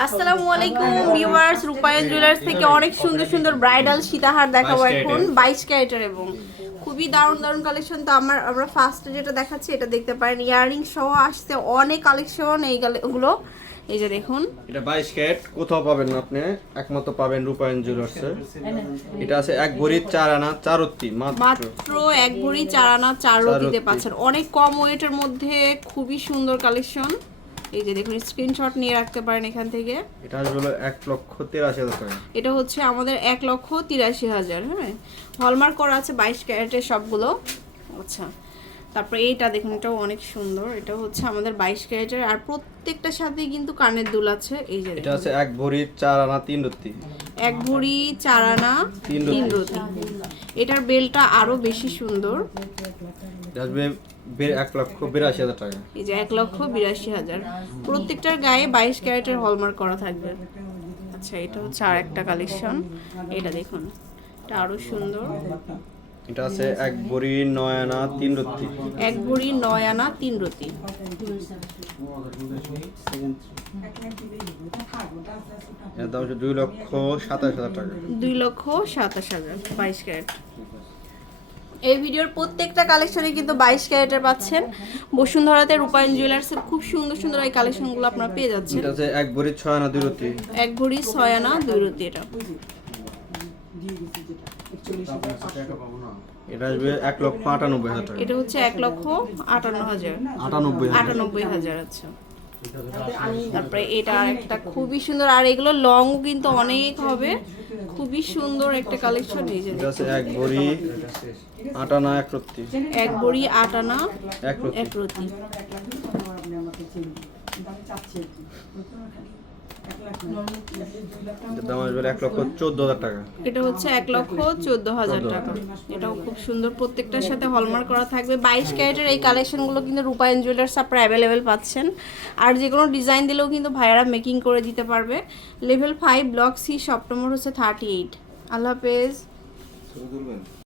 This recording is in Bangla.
আসসালামু আলাইকুম ভিউয়ার্স রূপায়ণ জুয়েলার্স থেকে অনেক সুন্দর সুন্দর ব্রাইডাল সীতাহার দেখাবো এখন। বাইশ ক্যারেটের এবং খুবই দারুণ দারুণ কালেকশন তো আমার আমরা ফার্স্টে যেটা দেখাচ্ছি এটা দেখতে পারেন ইয়াররিং সহ আসছে অনেক কালেকশন এই গালে- ওগুলো এই যে দেখুন। এটা ক্যারেট কোথাও পাবেন না আপনি একমাত্র পাবেন রূপায়ণ জুয়েলার্সে এটা আছে এক ভরির চার আনা চারত্তি মাত্র। মাত্র এক ভরি চার আনা চার চার পাচ্ছেন। অনেক কম ওয়েটের মধ্যে খুবই সুন্দর কালেকশন এই যে দেখুন স্ক্রিনশট নিয়ে রাখতে পারেন এখান থেকে। এটা হলো এক লক্ষ তেরাশি হাজার টাকা। এটা হচ্ছে আমাদের এক লক্ষ তিরাশি হাজার হ্যাঁ? হলমার্ক করা আছে বাইশ ক্যারেটের সবগুলো। আচ্ছা। তারপরে এইটা দেখুন এটাও অনেক সুন্দর। এটা হচ্ছে আমাদের বাইশ ক্যারেটের আর প্রত্যেকটার সাথেই কিন্তু কানের দুল আছে। এই যে এটা আছে এক ভরির চার আনা তিন রত্তি। এক ভরি চার আনা তিন তিন রতি এটার বেলটা আরও বেশি সুন্দর। আসবে এক লক্ষ বিরাশি হাজার টাকা। এই যে এক লক্ষ বিরাশি হাজার। প্রত্যেকটার গায়ে বাইশ ক্যারেটের হলমার্ক করা থাকবে। আচ্ছা এটা হচ্ছে আর একটা কালেকশন। এটা দেখুন এটা আরও সুন্দর। এটা আছে এক ভরির নয় আনা তিন রত্তি এক ভরি নয় আনা তিন রতি এর দাম হচ্ছে দুই লক্ষ সাতাশ হাজার টাকা। দুই লক্ষ সাতাশ হাজার বাইশ ক্যারেট। এই ভিডিওর প্রত্যেকটা কালেকশনে কিন্তু বাইশ ক্যারেটের পাচ্ছেন। বসুন্ধরাতে রূপায়ণ জুয়েলার্সের খুব সুন্দর সুন্দর এই কালেকশনগুলো আপনারা পেয়ে যাচ্ছেন। এটা এক ভরির ছয় আনা দুই রত্তি এক ভরি ছয় আনা দুই রতি এটা। এটা আসবে এক লক্ষ আটানব্বই হাজার টাকা। এটা হচ্ছে এক লক্ষ আটান্ন হাজার। আটানব্বই আটানব্বই হাজার আচ্ছা। তারপরে এটা একটা খুবই সুন্দর আর এগুলো লং কিন্তু অনেক হবে। খুবই সুন্দর একটা কালেকশন এই যে এক ভরি আট আনা এক রত্তি এক বড়ি আট আনা এক রত্তি দাম আসবে এক লক্ষ চোদ্দ হাজার টাকা। এটা হচ্ছে এক লক্ষ চোদ্দ হাজার টাকা। এটাও খুব সুন্দর প্রত্যেকটার সাথে হলমার্ক করা থাকবে। বাইশ ক্যারেটের এই কালেকশনগুলো কিন্তু রূপায়ণ জুয়েলার্স আপনারা অ্যাভেলেবেল পাচ্ছেন। আর যে কোনো ডিজাইন দিলেও কিন্তু ভাইয়ারা মেকিং করে দিতে পারবে। লেভেল ফাইভ ব্লক সি সপ্তমর হচ্ছে থার্টি এইট আল্লাহ হাফেজ।